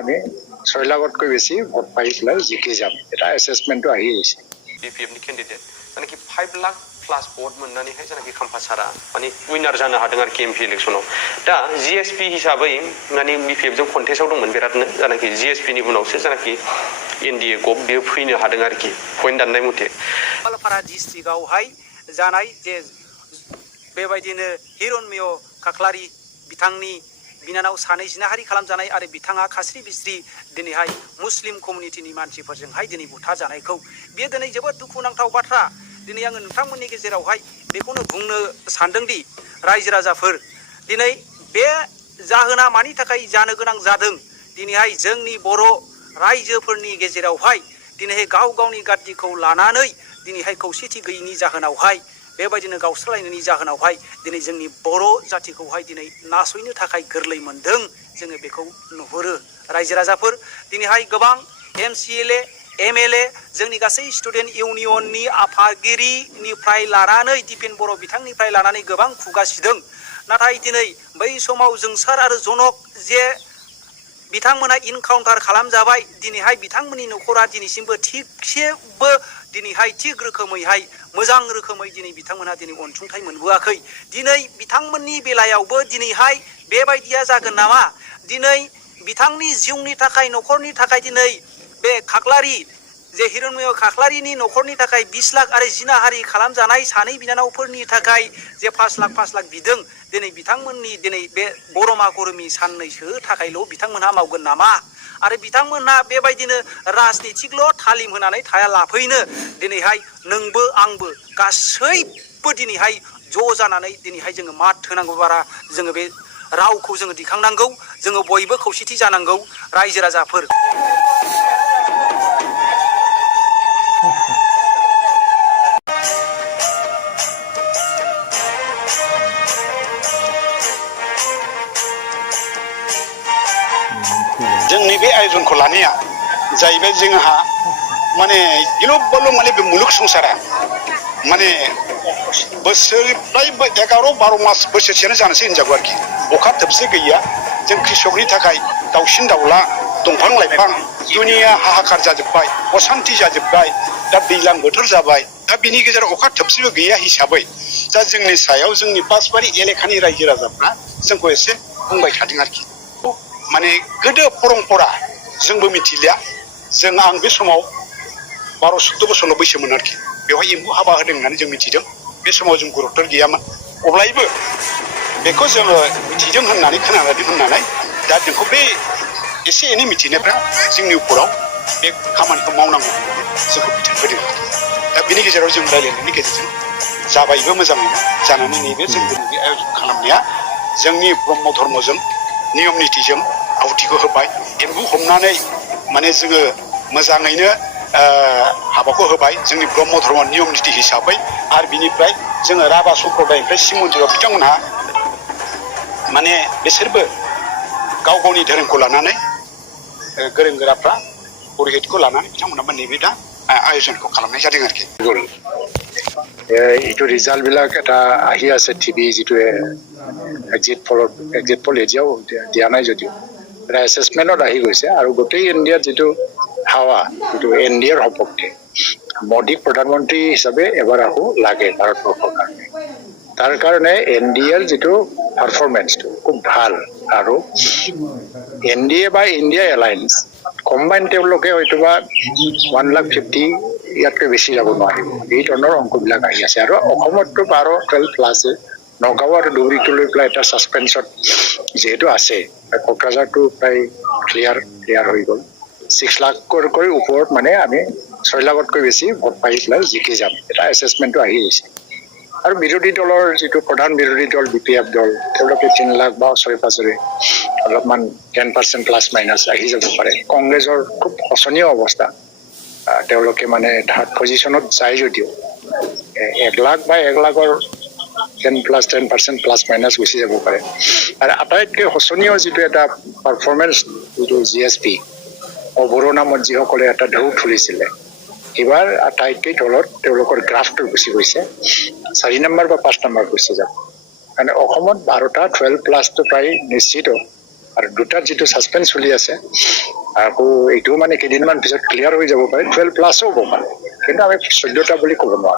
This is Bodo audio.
আমি 6 লাখতকৈ বেছি ভোট পাই পেলাই জিকি যাম এটা এছেছমেণ্টটো আহি আছে बिपिएफनि केन्डिडेट जानाखि 5 लाख प्लास भोट मोननानैहाय जानाखि खाम्फासारा माने विनार जानो हादों आरोखि एमपि इलेक्सनाव दा जिएसपि हिसाबै माने बिपिएफजों कन्टेस्टआव दंमोन बिरादनो जानाखि जिएसपिनि उनावसो जानाखि एनडिए गभ बेयो फैनो हादों आरोखि पइन्ट दाननाय मथे गवालपारा डिस्ट्रिक्टआवहाय जानाय जे बेबायदिनो हिरण्मय खाख्लारि बिथांनि बिनानाव सानै जिनाहारि खालामजानाय आरो बिथाङा खास्रि बिस्रि दिनैहाय मुस्लिम कमिउनिटिनि मानसिफोरजोंहाय दिनै बुथारजानायखौ बेयो दिनै जोबोद दुखुनांथाव बाथ्रा दिनै आङो नोंथांमोननि गेजेरावहाय बेखौनो बुंनो सानदोंदि रायजो राजाफोर दिनै बे जाहोना मानि थाखाय जानो गोनां जादों दिनैहाय जोंनि बर' रायजोफोरनि गेजेरावहाय दिनैहाय गाव गावनि गाद्दिखौ लानानै दिनैहाय खौसेथि गैयैनि जाहोनावहाय बेबायदिनो गावस्रालायनायनि जाहोनावहाय दिनै जोंनि बर' जाथिखौहाय दिनै नासयनो थाखाय गोरलै मोनदों जोङो बेखौ नुहुरो रायजो राजाफोर दिनैहाय गोबां एमसिएलए एमएलए जोंनि गासै स्टुडेन्ट इउनियननि आफादगिरिनिफ्राय लानानै दिपेन बर' बिथांनिफ्राय लानानै गोबां खुगासिदों नाथाय दिनै बै समाव जोंसार आरो जनक जे बिथांमोना इनकाउन्टार खालामजाबाय दिनैहाय बिथांमोननि न'खरा दिनैसिमबो थिगसेबो दिनैहाय थिग रोखोमैहाय मोजां रोखोमै दिनै बिथांमोनहा दिनै अनसुंथाइ मोनबोआखै दिनै बिथांमोननि बेलायावबो दिनैहाय बेबायदिया जागोन नामा दिनै बिथांनि जिउनि थाखाय न'खरनि थाखाय दिनै बे खाख्लारि जे हिरण्मय खाख्लारिनि न'खरनि थाखाय 20 लाख आरो जिनाहारि खालामजानाय सानै बिनानावफोरनि थाखाय जे 5 लाख बिदों दिनै बिथांमोननि दिनै बे बरमा गरमि साननैसो थाखायल' बिथांमोनहा मावगोन नामा आरो बिथांमोनहा बेबायदिनो राजनितिकल' थालिम होनानै थाया लाफैनो दिनैहाय नोंबो आंबो गासैबो दिनैहाय ज' जानानै दिनैहाय जोङो मात होनांगौ बारा जोङो बे रावखौ जोङो दिखांनांगौ जोङो बयबो खौसेथि जानांगौ रायजो राजाफोर जोंनि बे आयोजनखौ लानाया जाहैबाय जोंहा माने गिलु बालु माने बे मुलुग संसारा माने बोसोरफ्राय 11-12 मास बोसोरसेयानो जानोसै होनजागौ आरोखि अखा थोबसे गैया जों कृषकनि थाखाय दाउसिन दाउला दंफां लाइफां दुनिया हाहाकार जाजोब्बाय असान्ति जाजोब्बाय दा दैज्लां बोथोर जाबाय दा बिनि गेजेराव अखा थोबसेबो गैया हिसाबै दा जोंनि सायाव जोंनि बासबारि एलेखानि रायजो राजाफ्रा जोंखौ एसे बुंबाय थादों आरोखि माने गोदो परम्परा जोंबो मिथिलिया जों आं बे समाव 12-14 बोसोरल' बैसोमोन आरोखि बेवहाय एम्फौ हाबा होदों होननानै जों मिथिदों बे समाव जों गुरुत्व गैयामोन अब्लाबो बेखौ जोङो मिथिदों होननानै खोनादों होननानै दा जोंखौ बे एसे एनै मिथिनायफ्रा जोंनि उपराव बे खामानिखौ मावनांगौ होननानै जोंखौ बिथोन होदों दा बिनि गेजेराव जों रायलायनायनि गेजेरजों जाबायबो मोजाङैनो जानानै नैबे जों बे आयोजन खालामनाया जोंनि ब्रह्म धर्मजों नियम नितिजों आहुतिखौ होबाय एम्बु हमनानै माने जोङो मोजाङैनो हाबाखौ होबाय जोंनि ब्रह्म धर्म नियम निति हिसाबै आरो बिनिफ्राय जोङो राभा सम्प्रदायनिफ्राय शिब मन्दिराव बिथांमोनहा माने बिसोरबो गाव गावनि धोरोमखौ लानानै गोरों गोराफ्रा पुरहितखौ लानानै बिथांमोनहा नैबे दा आयोजनखौ खालामनाय जादों आरोखि এইটো ৰিজাল্টবিলাক এটা আহি আছে টিভি যিটো এক্সিট পল এতিয়াও দিয়া নাই যদিও এটা এছেছমেণ্টত আহি গৈছে আৰু গোটেই ইণ্ডিয়াত যিটো হাৱা যিটো এনডিএৰ সপক্ষে মোদীক প্ৰধানমন্ত্ৰী হিচাপে এবাৰ আকৌ লাগে ভাৰতবৰ্ষৰ কাৰণে তাৰ কাৰণে এনডিএৰ যিটো পাৰফৰ্মেঞ্চটো খুব ভাল আৰু এনডিএ বা ইণ্ডিয়া এলায়েন্স কম্বাইন তেওঁলোকে হয়তোবা 1,50,000 ইয়াতকৈ বেছি যাব নোৱাৰিব এই ধৰণৰ অংকবিলাক আহি আছে আৰু অসমততো 12 প্লাছ নগাঁও আৰু ধুবুৰীটো লৈ পেলাই এটা ছাছপেন্সত যিহেতু আছে কোকৰাঝাৰটো প্ৰায় ক্লিয়াৰ হৈ গ'ল 6 লাখতকৈ ওপৰত মানে আমি 6 লাখতকৈ বেছি ভোট পাই পেলাই জিকি যাম এটা এছেছমেণ্টটো আহি আছে আৰু বিৰোধী দলৰ যিটো প্ৰধান বিৰোধী দল বিপিএফ দল তেওঁলোকে 3 লাখ বা 6-5ৰে অলপমান 10% প্লাছ মাইনাছ আহি যাব পাৰে কংগ্ৰেছৰ খুব শোচনীয় অৱস্থা তেওঁলোকে মানে থাৰ্ড পজিশ্যনত যায় যদিও 1 লাখ বা 1 লাখৰ 10% প্লাছ মাইনাছ গুচি যাব পাৰে আৰু আটাইতকৈ শোচনীয় যিটো এটা পাৰফৰ্মেঞ্চ যিটো জিএছপি অবৰো নামত যিসকলে এটা ঢৌ তুলিছিলে এইবাৰ আটাইতকৈ তলত তেওঁলোকৰ গ্ৰাফটো গুচি গৈছে 4 নম্বৰ বা 5 নম্বৰ গুচি যাব মানে অসমত 12টা 12 প্লাছটো প্ৰায় নিশ্চিত আৰু দুটাৰ যিটো ছাছপেঞ্চ চলি আছে আকৌ এইটো মানে কেইদিনমান পিছত ক্লিয়াৰ হৈ যাব পাৰে 12+ হ'ব পাৰে কিন্তু আমি 14টা বুলি ক'ব নোৱাৰোঁ